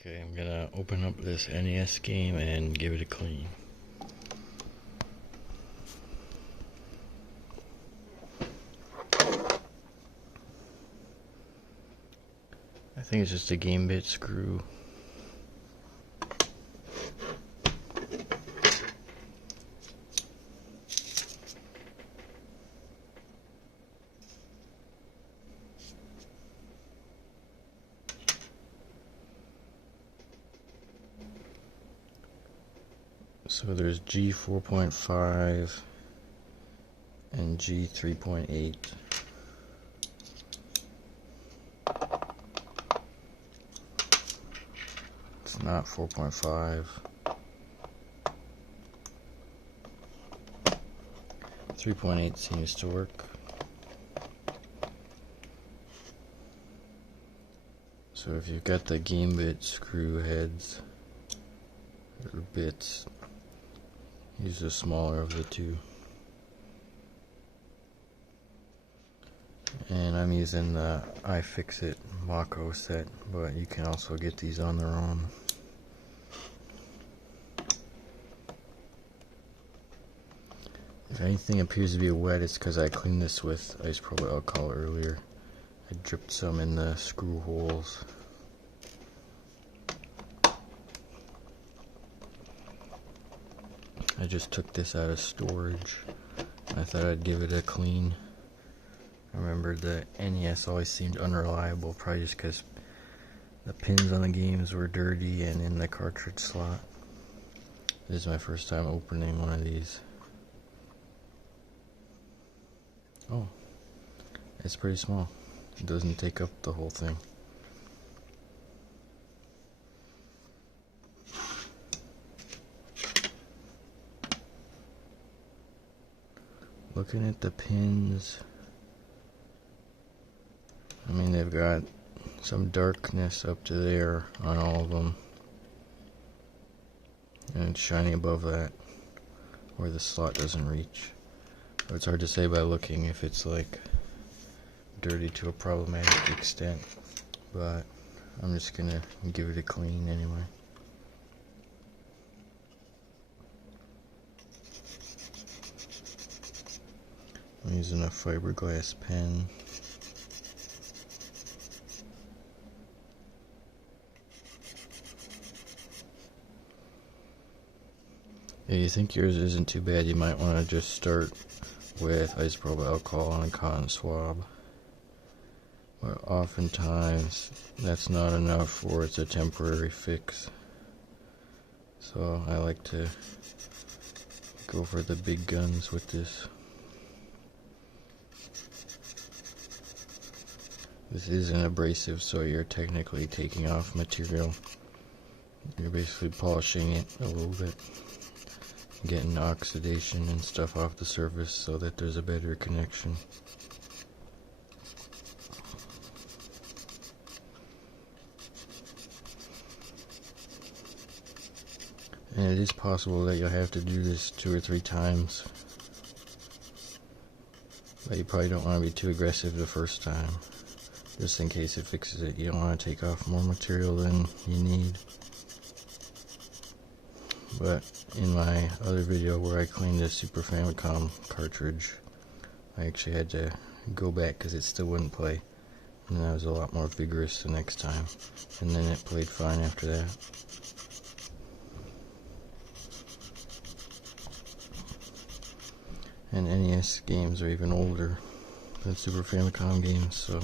Okay, I'm gonna open up this NES game and give it a clean. I think it's just a game bit screw. So there's G 4.5 and G 3.8. It's not 4.5. 3.8 seems to work. So if you've got the game bit screw heads or bits, use the smaller of the two. And I'm using the iFixit Mako set, but you can also get these on their own. If anything appears to be wet, it's because I cleaned this with isopropyl alcohol earlier. I dripped some in the screw holes. I just took this out of storage. I thought I'd give it a clean. I remember the NES always seemed unreliable, probably just because the pins on the games were dirty and in the cartridge slot. This is my first time opening one of these. Oh, it's pretty small. It doesn't take up the whole thing. Looking at the pins, I mean, they've got some darkness up to there on all of them, and it's shiny above that where the slot doesn't reach. But it's hard to say by looking if it's like dirty to a problematic extent, but I'm just gonna give it a clean anyway. I'm using a fiberglass pen. If you think yours isn't too bad, you might want to just start with isopropyl alcohol on a cotton swab. But oftentimes, that's not enough, or it's a temporary fix. So I like to go for the big guns with this. This is an abrasive, so you're technically taking off material. You're basically polishing it a little bit, getting oxidation and stuff off the surface so that there's a better connection. And it is possible that you'll have to do this 2 or 3 times. But you probably don't want to be too aggressive the first time. Just in case it fixes it, you don't want to take off more material than you need. But in my other video where I cleaned the Super Famicom cartridge, I actually had to go back because it still wouldn't play. And I was a lot more vigorous the next time. And then it played fine after that. And NES games are even older than Super Famicom games, so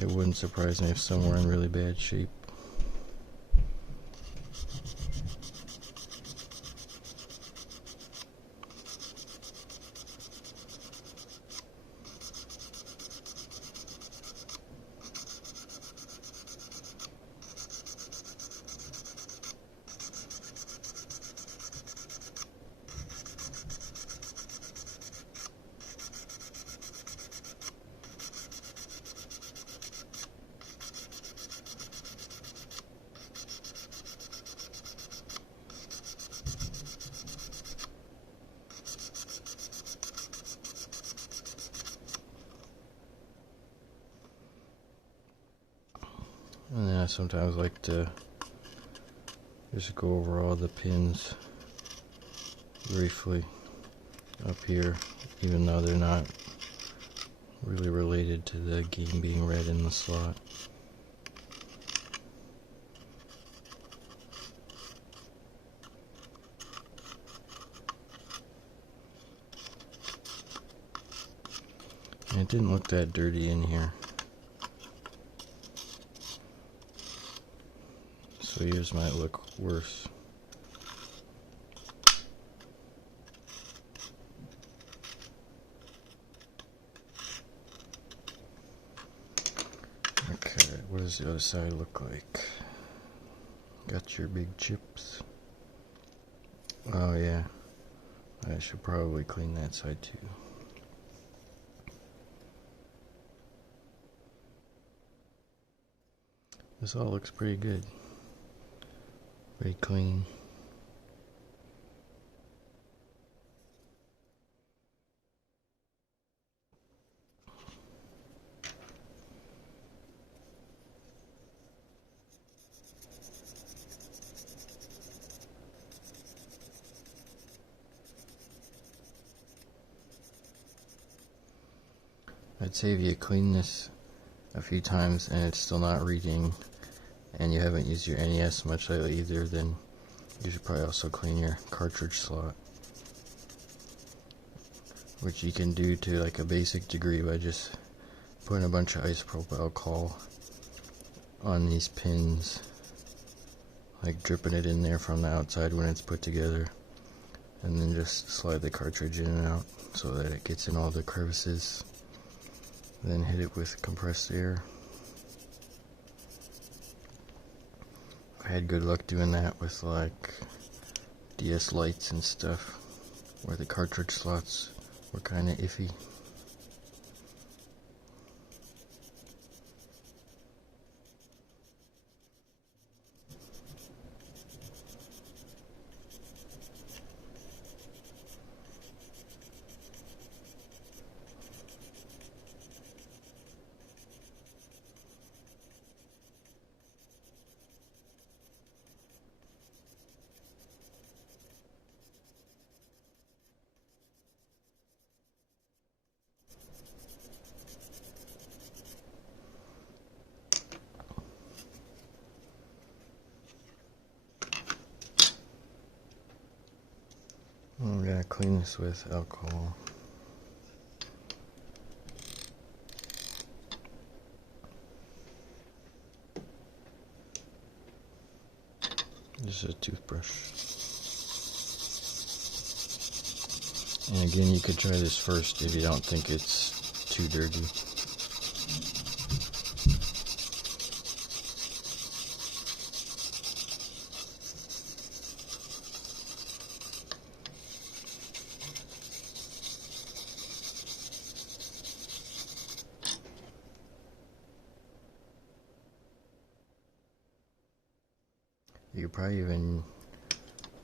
it wouldn't surprise me if some were in really bad shape. And then I sometimes like to just go over all the pins briefly up here, even though they're not really related to the game being read in the slot. And it didn't look that dirty in here, so yours might look worse. Okay, what does the other side look like? Got your big chips. Oh yeah, I should probably clean that side too. This all looks pretty good. Pretty clean. I'd say if you clean this a few times and it's still not reading, and you haven't used your NES much lately either, then you should probably also clean your cartridge slot, which you can do to like a basic degree by just putting a bunch of isopropyl alcohol on these pins, like dripping it in there from the outside when it's put together, and then just slide the cartridge in and out so that it gets in all the crevices. Then hit it with compressed air. I had good luck doing that with like DS lights and stuff, where the cartridge slots were kind of iffy. I'm gonna clean this with alcohol. Just a toothbrush. And again, you could try this first if you don't think it's too dirty. You could probably even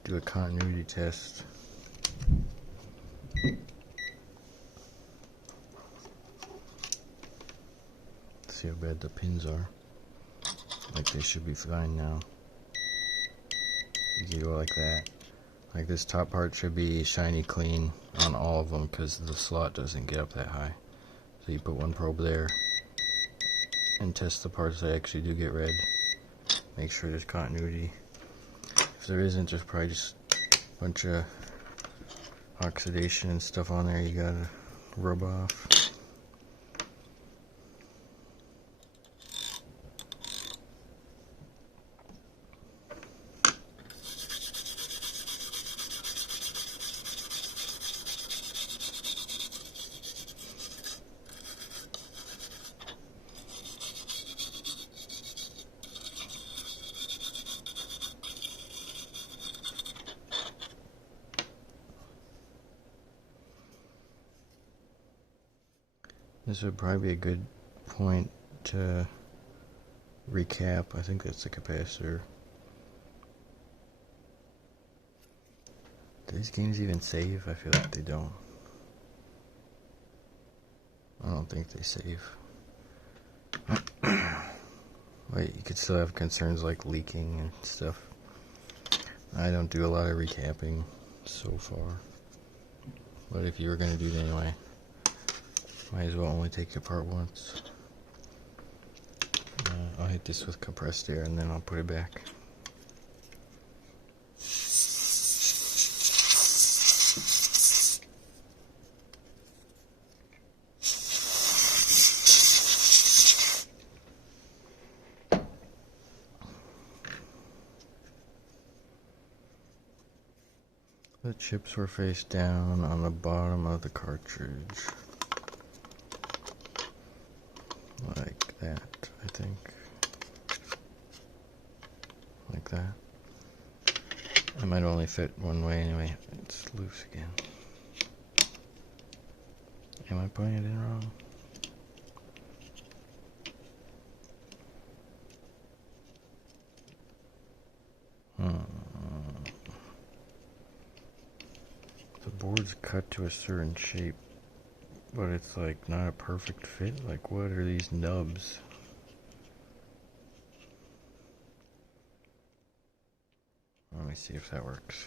do a continuity test. See how bad the pins are. Like, they should be fine now. You can go like that. Like, this top part should be shiny clean on all of them because the slot doesn't get up that high. So you put one probe there and test the parts that actually do get read. Make sure there's continuity. If there isn't, there's probably just a bunch of oxidation and stuff on there you gotta rub off. This would probably be a good point to recap. I think that's the capacitor. Do these games even save? I feel like they don't. I don't think they save. But you could still have concerns like leaking and stuff. I don't do a lot of recapping so far. But if you were going to do it anyway, might as well only take it apart once. I'll hit this with compressed air and then I'll put it back. The chips were face down on the bottom of the cartridge. Like that, I think. Like that. I might only fit one way anyway. It's loose again. Am I putting it in wrong? The board's cut to a certain shape, but it's like not a perfect fit. Like, what are these nubs? Let me see if that works.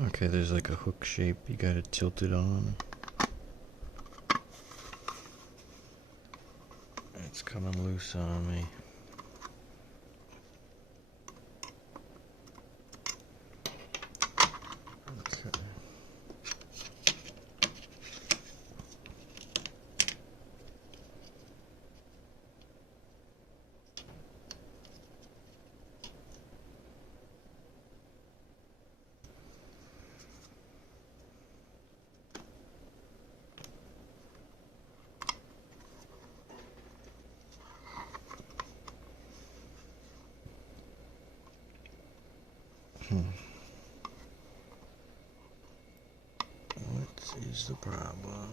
Okay, there's like a hook shape you gotta tilt it on. It's coming loose on me. Okay. What is the problem?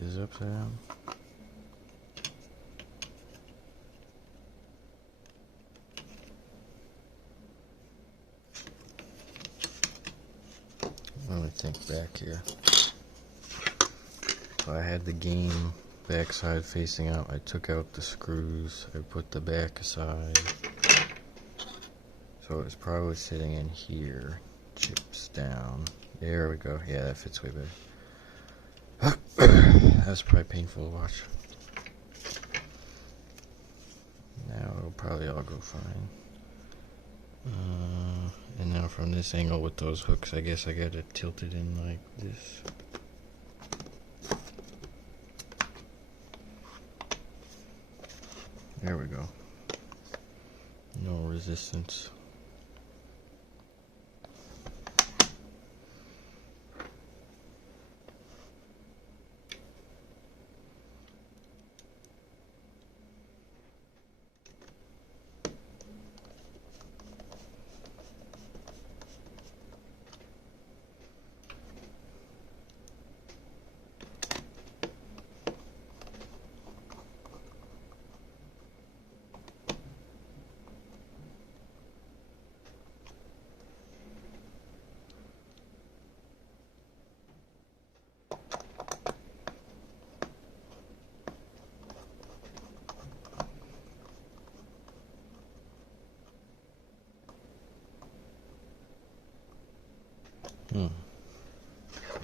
Is it upside down? Let me think back here. So I had the game backside facing out. I took out the screws. I put the back aside. So it's probably sitting in here. Chips down. There we go. Yeah, that fits way better. That's probably painful to watch. Now it'll probably all go fine. And now from this angle with those hooks, I guess I gotta tilt it in like this. There we go. No resistance.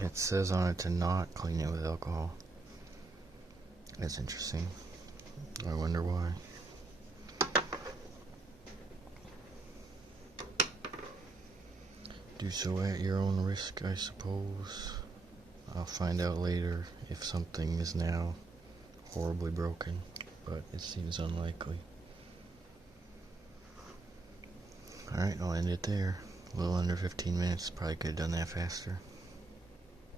It says on it to not clean it with alcohol. That's interesting. I wonder why. Do so at your own risk, I suppose. I'll find out later if something is now horribly broken, but it seems unlikely. Alright, I'll end it there. A little under 15 minutes. Probably could have done that faster.